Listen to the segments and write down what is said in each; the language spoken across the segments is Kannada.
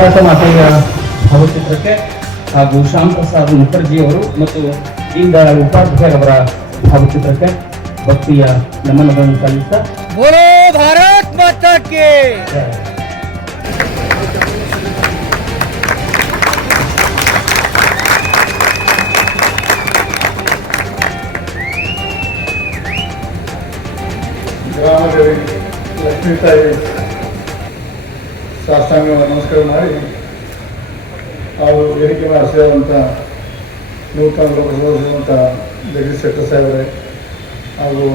भारत मात भावचित्र के श्याम प्रसाद मुखर्जी दीन दयाल उपाध्याय भावचित्र के भक्त नमन बोलो भारत माता के ಸಾಷ್ಟಾಂಗ ನಮಸ್ಕಾರ ಮಾಡಿ ಅವರು ವೇದಿಕೆ ಮಾಡಿಸಿರುವಂಥ ನೂತನ ಲೋಕಸಭಾ ಜಗದೀಶ್ ಶೆಟ್ಟರ್ ಸಾಹೇಬರೇ ಹಾಗೂ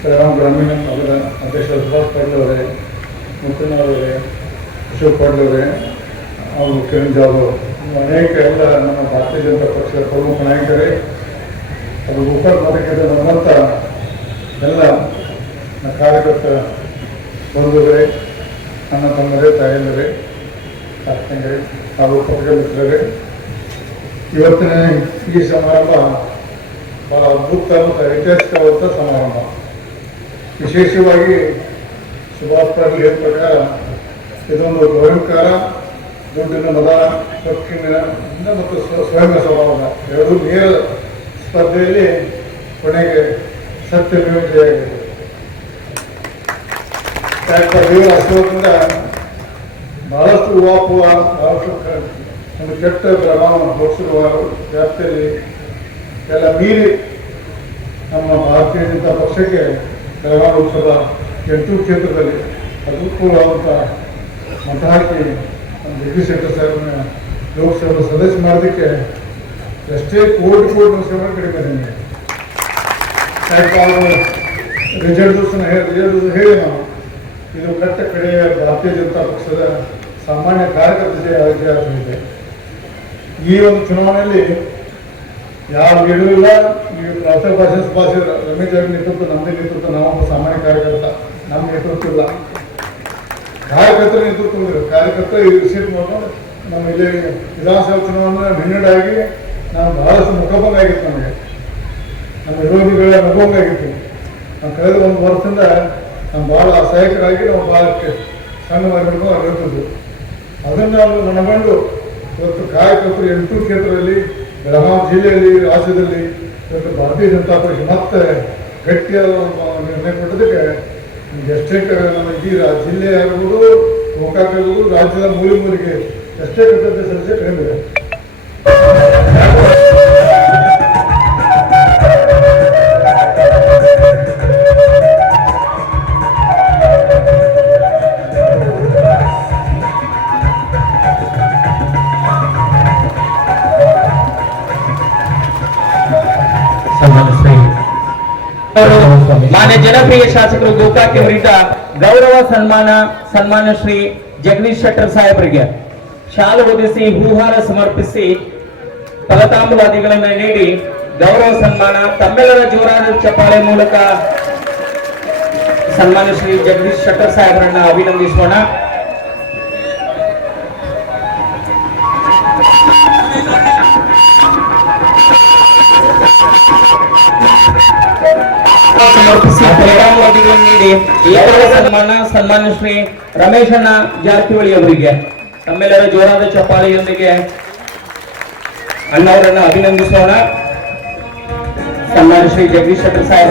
ಬೆಳಗಾಂ ಗ್ರಾಮೀಣ ಅವರ ಅಧ್ಯಕ್ಷ ಸುಭಾಷ್ ಪಾಟೀಲ್ ಅವರೇ ಮುತ್ತಣ್ಣವರೇ ಅಶೋಕ್ ಪಾಟೀಲ್ ಅವರೇ ಅವರು ಕಿರಣ್ ಜಾಧವ್. ಅನೇಕ ಎಲ್ಲ ನಮ್ಮ ಭಾರತೀಯ ಜನತಾ ಪಕ್ಷದ ಪ್ರಮುಖ ನಾಯಕರೇ ಅದು ಉಪ ಮತಕ್ಕೆ ನಮ್ಮಂಥ ಎಲ್ಲ ಕಾರ್ಯಕರ್ತ ಬಂಧುಗಳೇ ನನ್ನ ತಮ್ಮರೇ ತಾಯಂದರೇ ತಾತಂಗರೇ ಹಾಗೂ ಪಕ್ಷದ ಮಿತ್ರರೇ, ಇವತ್ತಿನ ಈ ಸಮಾರಂಭ ಬಹಳ ಅದ್ಭುತ ಮತ್ತು ಐತಿಹಾಸಿಕವಾದ ಸಮಾರಂಭ. ವಿಶೇಷವಾಗಿ ಸುಭಾಷ್ ಪಾಟೀಲ್ ಹೇಳಿದ ಪ್ರಕಾರ ಇದೊಂದು ಭಯಂಕರ, ದುಡ್ಡಿನ ಮದ ಹಕ್ಕಿನ ಮತ್ತು ಸ್ವ- ಸ್ವಯಂ ಸಮಾರಂಭ ಎರಡೂ ನೇರ ಸ್ಪರ್ಧೆಯಲ್ಲಿ ಕೊನೆಗೆ ಸತ್ಯ ಜಯವಾಗಿದೆ ಡಾಕ್ಟರ್ ವಿ ಅಶೋಕಿಂದ ಬಹಳಷ್ಟು ಯುವಾಪುವ ಬಹಳಷ್ಟು ಕ- ಒಂದು ಕೆಟ್ಟ ಪ್ರಭಾವ ತೋರಿಸಿರುವ ವ್ಯಾಪ್ತಿಯಲ್ಲಿ ಎಲ್ಲ ಮೀರಿ ನಮ್ಮ ಭಾರತೀಯ ಜನತಾ ಪಕ್ಷಕ್ಕೆ ಬೆಳಗಾವಿ ಲೋಕಸಭಾ ಎಂಟು ಕ್ಷೇತ್ರದಲ್ಲಿ ಅನುಕೂಲವಾದಂಥ ಮತ ಹಾಕಿ ನಮ್ಮ ಜಗದೀಶ್ ಶೆಟ್ಟರ್ ಸಾಹೇಬರನ್ನ ಲೋಕಸಭಾ ಸದಸ್ಯ ಮಾಡೋದಕ್ಕೆ ಎಷ್ಟೇ ಕೋಟಿ ಕೋಟಿ ನಮಸ್ಕಾರ ಕಡಿಮೆ ನಿಮಗೆ. ರಿಸಲ್ಟ್ ಹೇಳಿ ನಾವು. ಇದು ಕಟ್ಟ ಕಡೆಯ ಭಾರತೀಯ ಜನತಾ ಪಕ್ಷದ ಸಾಮಾನ್ಯ ಕಾರ್ಯಕರ್ತರಿಗೆ ಜಯ ಈ ಒಂದು ಚುನಾವಣೆಯಲ್ಲಿ ಯಾರು ಗೆಲುವಿಲ್ಲ ಈ ರಾಷ್ಟ್ರ ಭಾಷೆ ಭಾಷೆ ರಮೇಶ್ ಅವರ ನೇತೃತ್ವ ನಮ್ಮದೇ ನೇತೃತ್ವ, ನಾವು ಸಾಮಾನ್ಯ ಕಾರ್ಯಕರ್ತ ನಮ್ಮ ನೇತೃತ್ವ ಇಲ್ಲ. ಕಾರ್ಯಕರ್ತರ ನೇತೃತ್ವ ಕಾರ್ಯಕರ್ತರು ಕಾರ್ಯಕರ್ತ ಈ ವಿಷಯ ಮಾಡ್ಕೊಂಡು ನಮ್ಮ ಇಲ್ಲಿ ವಿಧಾನಸಭಾ ಚುನಾವಣೆ ಹಿನ್ನಡೆಯಾಗಿ ನಾವು ಬಹಳಷ್ಟು ಮುಖಭಂಗ ಆಗಿತ್ತು ನಮಗೆ. ನಮ್ಮ ವಿರೋಧಿಗಳ ಅನುಭವ ಆಗಿತ್ತು ನಾವು ಕಳೆದ ಒಂದು ವರ್ಷದಿಂದ ನಾವು ಭಾಳ ಅಸಹಾಯಕರಾಗಿ ನಾವು ಭಾಳ ಸಣ್ಣ ಮಾಡಿಕೊಂಡು ಆಗಿರ್ತಿದ್ವು ಅದನ್ನು ನಾವು ಮನಗಂಡು ಇವತ್ತು ಕಾಯಕರ್ತರು ಎಂಟು ಕ್ಷೇತ್ರದಲ್ಲಿ ಬೆಳಗಾವಿ ಜಿಲ್ಲೆಯಲ್ಲಿ, ರಾಜ್ಯದಲ್ಲಿ ಇವತ್ತು ಭಾರತೀಯ ಜನತಾ ಪಕ್ಷ ಮತ್ತೆ ಗಟ್ಟಿಯಾದ ನಿರ್ಣಯ ಕೊಟ್ಟದಕ್ಕೆ ಎಷ್ಟೇ ನಮ್ಮ ಇಡೀ ಜಿಲ್ಲೆ ಆಗಿರ್ಬೋದು, ಗೋಕಾಕ್ ಆಗಿರ್ಬೋದು, ರಾಜ್ಯದ ಮೂಲೆ ಮೂಲಿಗೆ ಎಷ್ಟೇ ಕೃತಜ್ಞತೆ ಸಲ್ಲಿಸಿ ಕಡಿಮೆ ಮಾನ್ಯ ಜನಪ್ರಿಯ ಶಾಸಕರು ಗೋಕಾಕ್ ಅವರಿಂದ ಗೌರವ ಸನ್ಮಾನ ಸನ್ಮಾನ ಶ್ರೀ ಜಗದೀಶ್ ಶೆಟ್ಟರ್ ಸಾಹೇಬರಿಗೆ. ಶಾಲು ಹೊದಿಸಿ ಹೂಹಾರ ಸಮರ್ಪಿಸಿ ಫಲತಾಂಬವಾದಿಗಳನ್ನು ನೀಡಿ ಗೌರವ ಸನ್ಮಾನ. ತಮ್ಮೆಲ್ಲರ ಜೋರಾದ ಚಪ್ಪಾಳೆ ಮೂಲಕ ಸನ್ಮಾನ ಶ್ರೀ ಜಗದೀಶ್ ಶೆಟ್ಟರ್ ಸಾಹೇಬರನ್ನ ಅಭಿನಂದಿಸೋಣ. ಸಮರ್ಪಿಸಿ. ಸನ್ಮಾನ ಸನ್ಮಾನ ಶ್ರೀ ರಮೇಶಣ್ಣ ಜಾರಕಿಹೊಳಿ ಅವರಿಗೆ. ತಮ್ಮೆಲ್ಲರ ಜೋರಾದ ಚಪ್ಪಾಳೆಯೊಂದಿಗೆ ಅಣ್ಣವರನ್ನ ಅಭಿನಂದಿಸೋಣ. ಸನ್ಮಾನ ಶ್ರೀ ಜಗದೀಶ್ ಶೆಟ್ಟರ್ ಸಾಹೇಬ್